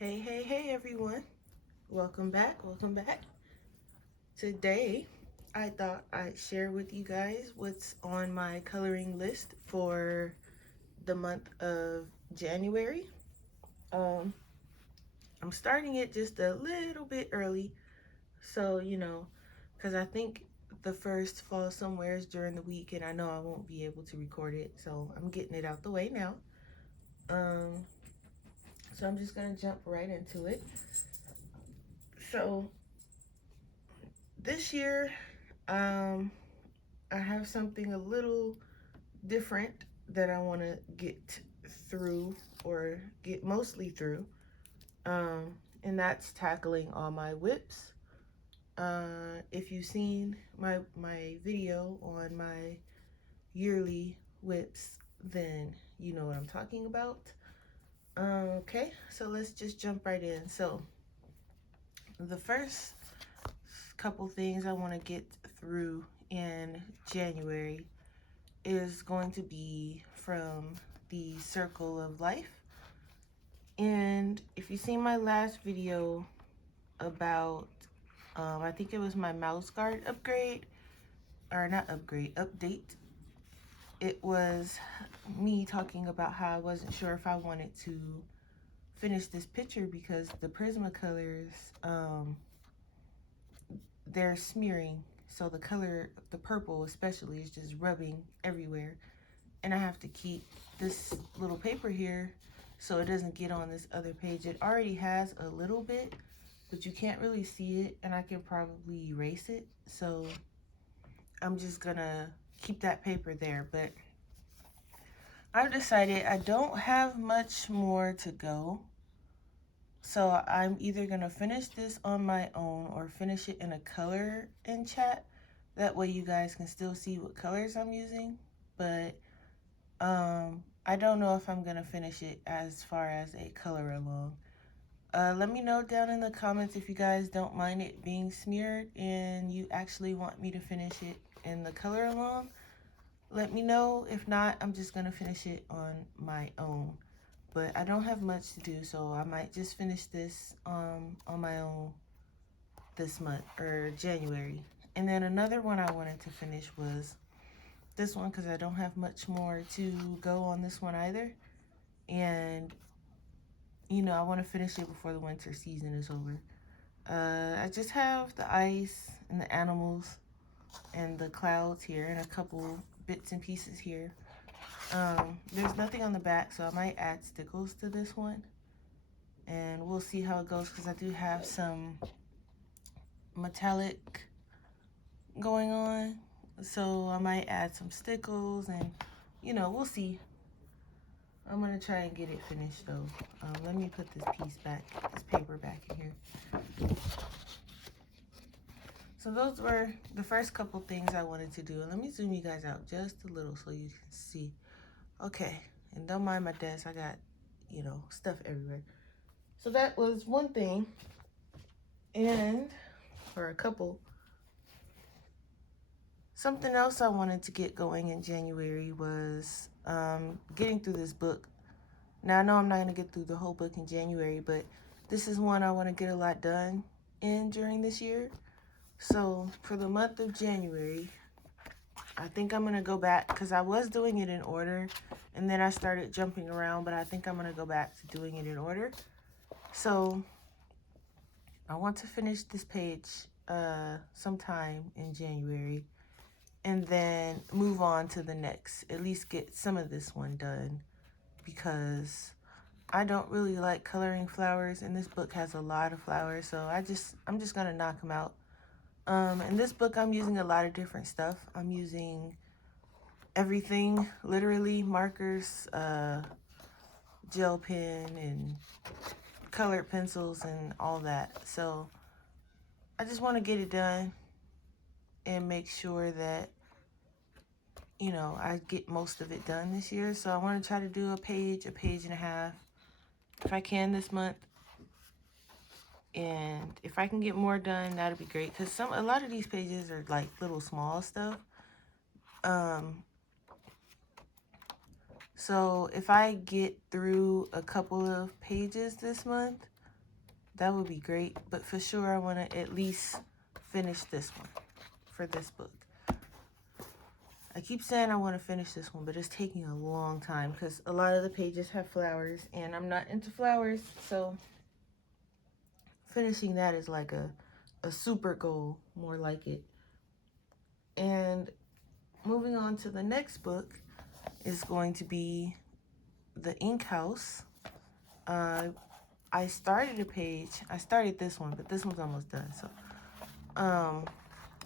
Hey everyone. Welcome back. Welcome back. Today, I thought I'd share with you guys what's on my coloring list for the month of January. Um, I'm starting it just a little bit early, so because I think the first falls somewheres during the week, and I know I won't be able to record it, so I'm getting it out the way now. Um, so I'm just gonna jump right into it. So this year, um, I have something a little different that I want to get through or get mostly through. And that's tackling all my whips. If you've seen my video on my yearly whips, then you know what I'm talking about. Okay, so let's just jump right in. So the first couple things I want to get through in January is going to be from the Circle of Life. And if you've seen my last video about, I think it was my mouse guard upgrade, or not upgrade, update, it was me talking about how I wasn't sure if I wanted to finish this picture because the Prismacolors, they're smearing. So the color, the purple especially, is just rubbing everywhere. And I have to keep this little paper here so it doesn't get on this other page. It already has a little bit, but you can't really see it, and I can probably erase it. So I'm just gonna keep that paper there. But I've decided I don't have much more to go. So I'm either gonna finish this on my own or finish it in a color in chat. That way you guys can still see what colors I'm using. But I don't know if I'm gonna finish it as far as a color along. Let me know down in the comments if you guys don't mind it being smeared and you actually want me to finish it in the color along. Let me know. If not, I'm just gonna finish it on my own. But I don't have much to do, so I might just finish this on my own this month or January. And then another one I wanted to finish was this one because I don't have much more to go on this one either. And, you know, I want to finish it before the winter season is over. I just have the ice and the animals and the clouds here and a couple bits and pieces here. There's nothing on the back, so I might add Stickles to this one. And we'll see how it goes because I do have some metallic going on. So I might add some Stickles and, you know, we'll see. I'm going to try and get it finished though. Let me put this paper back in here. So those were the first couple things I wanted to do. And let me zoom you guys out just a little so you can see. Okay, and don't mind my desk. I got, you know, stuff everywhere. So that was one thing. And for a couple, something else I wanted to get going in January was getting through this book. Now, I know I'm not going to get through the whole book in January, but this is one I want to get a lot done in during this year. So for the month of January, I think I'm going to go back because I was doing it in order and then I started jumping around, but I think I'm going to go back to doing it in order. So I want to finish this page sometime in January and then move on to the next, at least get some of this one done because I don't really like coloring flowers and this book has a lot of flowers, so I'm just gonna knock them out. In this book I'm using a lot of different stuff. I'm using everything, literally markers, gel pen and colored pencils and all that. So I just want to get it done and make sure that, you know, I get most of it done this year. So I want to try to do a page and a half if I can this month. And if I can get more done, that'd be great. Because a lot of these pages are like little small stuff. So if I get through a couple of pages this month, that would be great. But for sure, I want to at least finish this one for this book. I keep saying I want to finish this one, but it's taking a long time because a lot of the pages have flowers, and I'm not into flowers, so finishing that is like a super goal, more like it. And moving on to the next book is going to be The Ink House. I started a page. I started this one, but this one's almost done. So,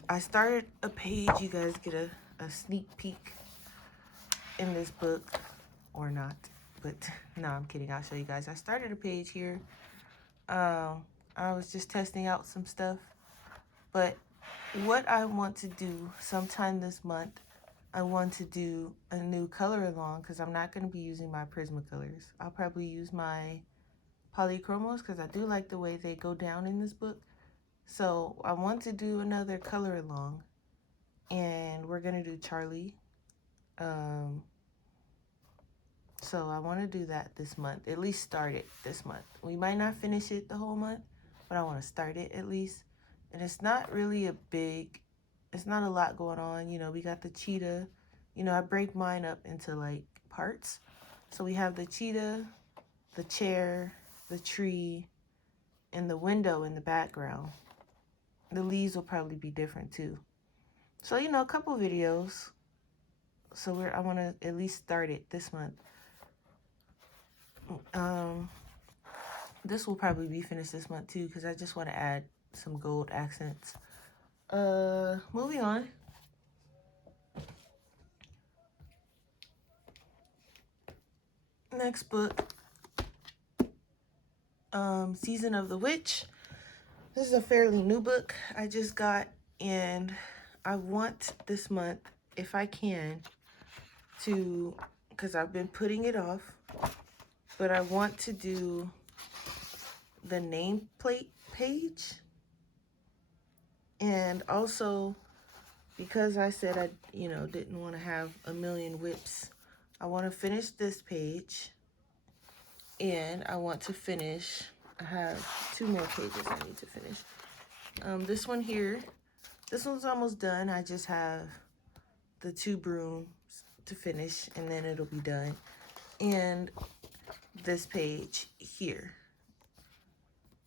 I started a page. You guys get a sneak peek in this book, or not. But no, I'm kidding. I'll show you guys. I started a page here. I was just testing out some stuff. But what I want to do sometime this month, I want to do a new color along because I'm not going to be using my Prismacolors. I'll probably use my Polychromos because I do like the way they go down in this book. So I want to do another color along, and we're going to do Charlie. So I want to do that this month, at least start it this month. We might not finish it the whole month, but I want to start it at least. And it's not really it's not a lot going on. You know, we got the cheetah. You know, I break mine up into like parts. So we have the cheetah, the chair, the tree, and the window in the background. The leaves will probably be different too. So, you know, a couple videos. So I want to at least start it this month. This will probably be finished this month too because I just want to add some gold accents. Moving on. Next book, Season of the Witch. This is a fairly new book I just got, and I want this month, if I can, to, because I've been putting it off, but I want to do the nameplate page. And also, because I said I, didn't want to have a million whips, I want to finish this page, and I want to finish, I have 2 more pages I need to finish. This one here, this one's almost done. I just have the 2 brooms to finish, and then it'll be done. And this page here.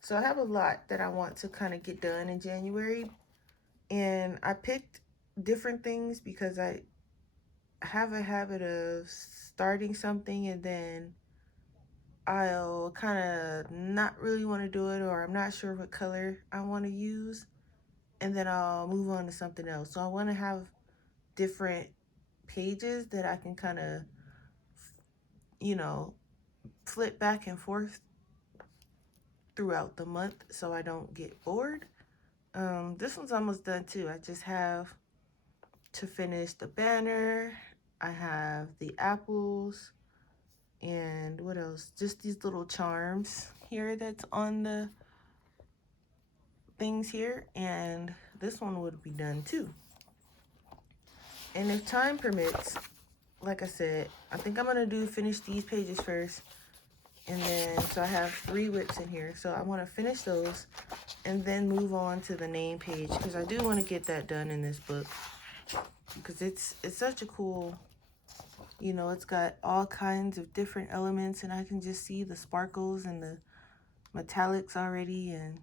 So I have a lot that I want to kind of get done in January, and I picked different things because I have a habit of starting something and then I'll kind of not really want to do it, or I'm not sure what color I want to use, and then I'll move on to something else. So I want to have different pages that I can kind of, flip back and forth throughout the month so I don't get bored. This one's almost done too. I just have to finish the banner. I have the apples, and what else? Just these little charms here that's on the things here, and this one would be done too. And if time permits, like I said, I think I'm gonna finish these pages first, and then so I have 3 whips in here, so I want to finish those and then move on to the name page because I do want to get that done in this book because it's such a cool, it's got all kinds of different elements, and I can just see the sparkles and the metallics already, and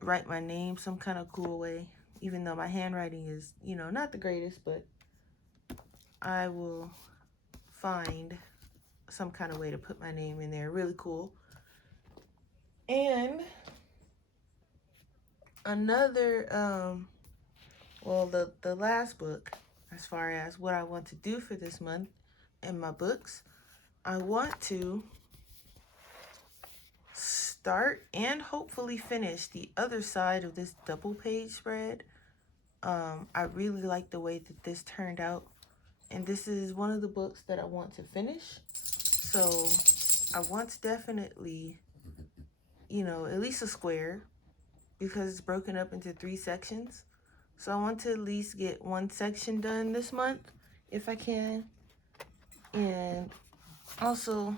write my name some kind of cool way, even though my handwriting is, not the greatest, but I will find some kind of way to put my name in there. Really cool. And another, well, the last book, as far as what I want to do for this month in my books, I want to start and hopefully finish the other side of this double page spread. I really like the way that this turned out, and this is one of the books that I want to finish. So I want to definitely, at least a square, because it's broken up into 3 sections. So I want to at least get 1 section done this month if I can. And also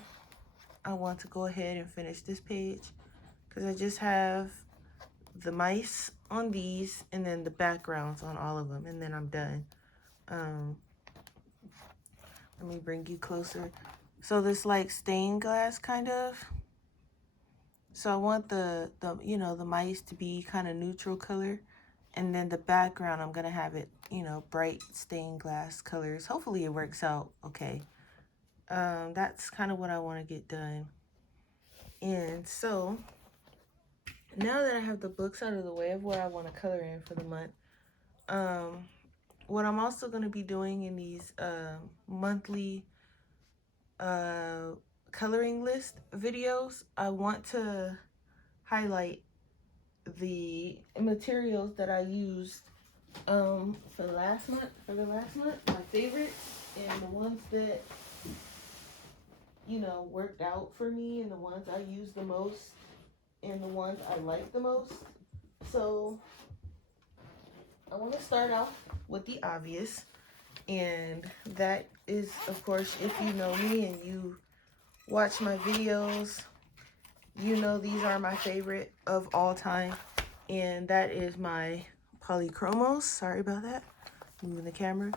I want to go ahead and finish this page because I just have the mice on these and then the backgrounds on all of them, and then I'm done. Let me bring you closer. So this like stained glass kind of. So I want the you know, the mice to be kind of neutral color, and then the background I'm gonna have it, you know, bright stained glass colors. Hopefully it works out okay. That's kind of what I want to get done. And so now that I have the books out of the way of what I want to color in for the month, what I'm also going to be doing in these monthly coloring list videos, I want to highlight the materials that I used for the last month, my favorites, and the ones that, you know, worked out for me, and the ones I used the most, and the ones I like the most. So I want to start off with the obvious, and that is, of course, if you know me and you watch my videos, you know these are my favorite of all time, and that is my Polychromos. Sorry about that. Moving the camera.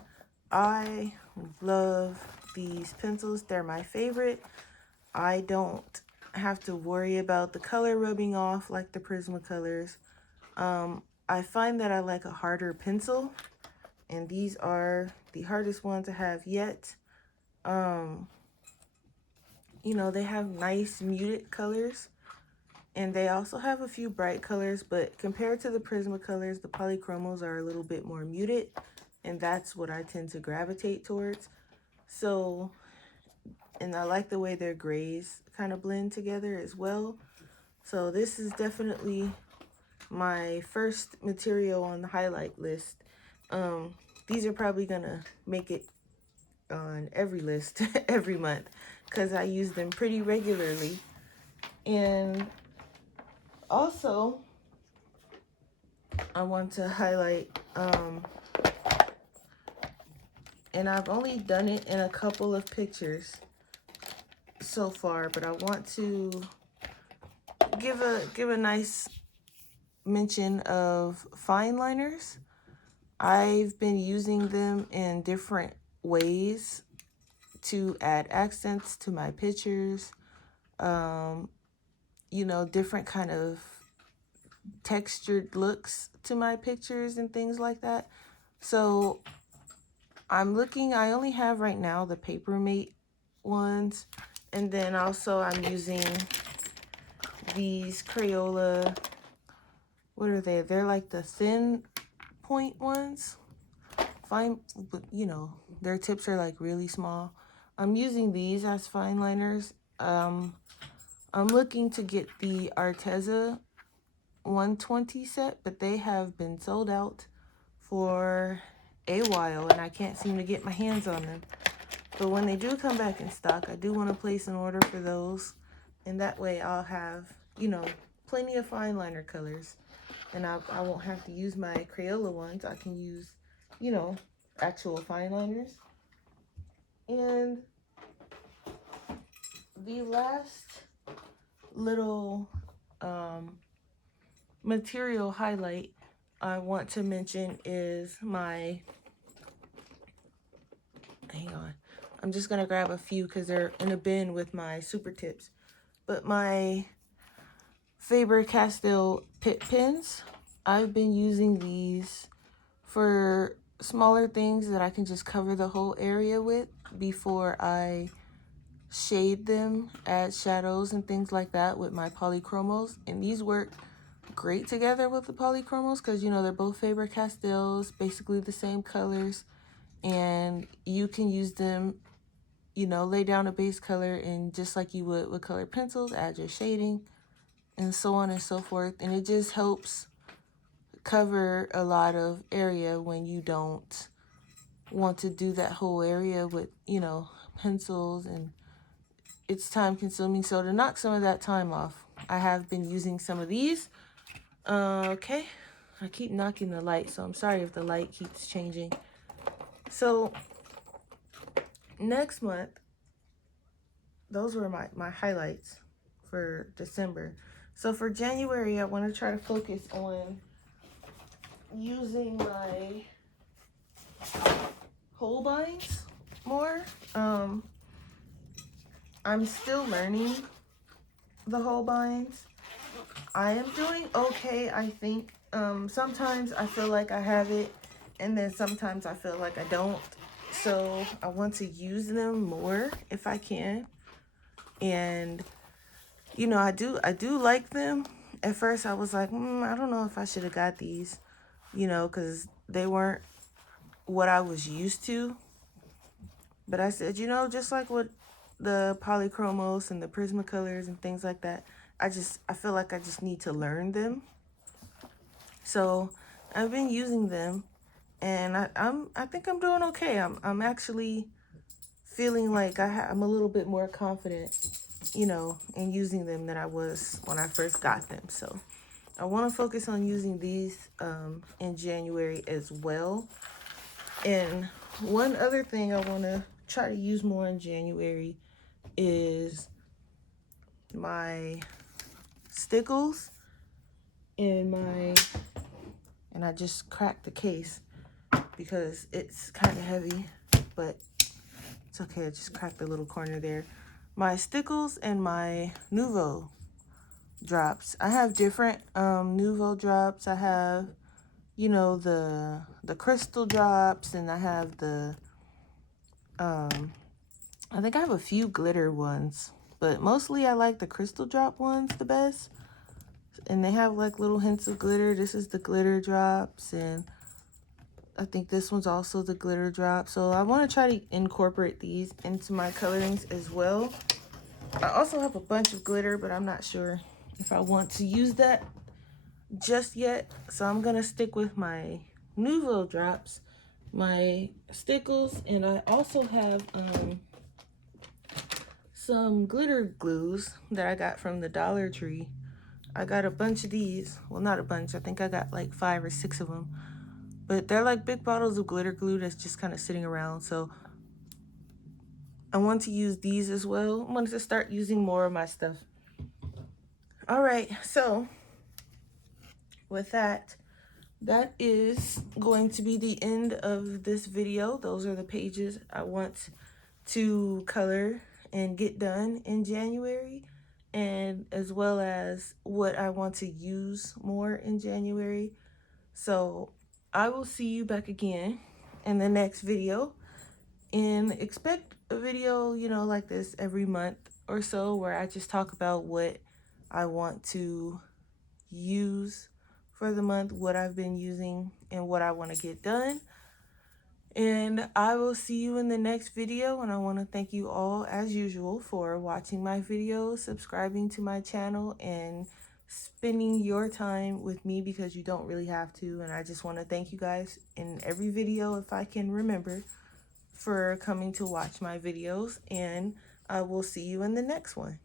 I love these pencils. They're my favorite. I don't have to worry about the color rubbing off like the Prismacolors. I find that I like a harder pencil, and these are the hardest ones I have yet. You know, they have nice muted colors, and they also have a few bright colors, but compared to the Prismacolors, the Polychromos are a little bit more muted, and that's what I tend to gravitate towards. So, and I like the way their grays kind of blend together as well. So this is definitely my first material on the highlight list. These are probably gonna make it on every list every month because I use them pretty regularly. And also I want to highlight, and I've only done it in a couple of pictures so far, but I want to give a nice mention of Fineliners. I've been using them in different ways to add accents to my pictures, you know, different kind of textured looks to my pictures and things like that. So I'm looking, I only have right now the Papermate ones, and then also I'm using these Crayola, what are they? They're like the thin point ones. Fine, but you know, their tips are like really small. I'm using these as fine liners. I'm looking to get the Arteza 120 set, but they have been sold out for a while, and I can't seem to get my hands on them. But when they do come back in stock, I do want to place an order for those, and that way I'll have, you know, plenty of fine liner colors, and I won't have to use my Crayola ones. I can use, you know, actual fine liners. And the last little material highlight I want to mention is my, hang on, I'm just gonna grab a few because they're in a bin with my super tips, but my Faber-Castell Pitt pens. I've been using these for smaller things that I can just cover the whole area with before I shade them, add shadows and things like that with my Polychromos. And these work great together with the Polychromos because, you know, they're both Faber-Castells, basically the same colors, and you can use them, you know, lay down a base color and just like you would with colored pencils, add your shading and so on and so forth. And it just helps cover a lot of area when you don't want to do that whole area with, you know, pencils, and it's time consuming. So to knock some of that time off, I have been using some of these. Okay, I keep knocking the light, so I'm sorry if the light keeps changing. So next month, those were my highlights for December. So for January, I want to try to focus on using my Holbeins more. I'm still learning the Holbeins. I am doing okay, I think. Sometimes I feel like I have it, and then sometimes I feel like I don't. So I want to use them more if I can. And you know, I do like them. At first I was like, I don't know if I should have got these, you know, because they weren't what I was used to. But I said, you know, just like with the Polychromos and the Prismacolors and things like that, I feel like I just need to learn them. So I've been using them, and I think I'm doing okay. I'm actually feeling like I'm a little bit more confident, you know, in using them than I was when I first got them. So I want to focus on using these in January as well. And one other thing I want to try to use more in January is my Stickles and I just cracked the case because it's kind of heavy, but it's okay. I just cracked the little corner there. My Stickles and my Nouveau drops. I have different Nouveau drops. I have, you know, the crystal drops, and I have the I think I have a few glitter ones, but mostly I like the crystal drop ones the best. And they have like little hints of glitter. This is the glitter drops, and I think this one's also the glitter drop. So I want to try to incorporate these into my colorings as well. I also have a bunch of glitter, but I'm not sure if I want to use that just yet. So I'm gonna stick with my Nouveau drops, my Stickles, and I also have some glitter glues that I got from the Dollar Tree. I got a bunch of these. Well, not a bunch. I think I got like 5 or 6 of them. But they're like big bottles of glitter glue that's just kind of sitting around. So I want to use these as well. I wanted to start using more of my stuff. All right, so with that, that is going to be the end of this video. Those are the pages I want to color and get done in January, and as well as what I want to use more in January. So I will see you back again in the next video, and expect a video, you know, like this every month or so, where I just talk about what I want to use for the month, what I've been using, and what I want to get done. And I will see you in the next video, and I want to thank you all as usual for watching my videos, subscribing to my channel, and spending your time with me, because you don't really have to. And I just want to thank you guys in every video, if I can remember, for coming to watch my videos, and I will see you in the next one.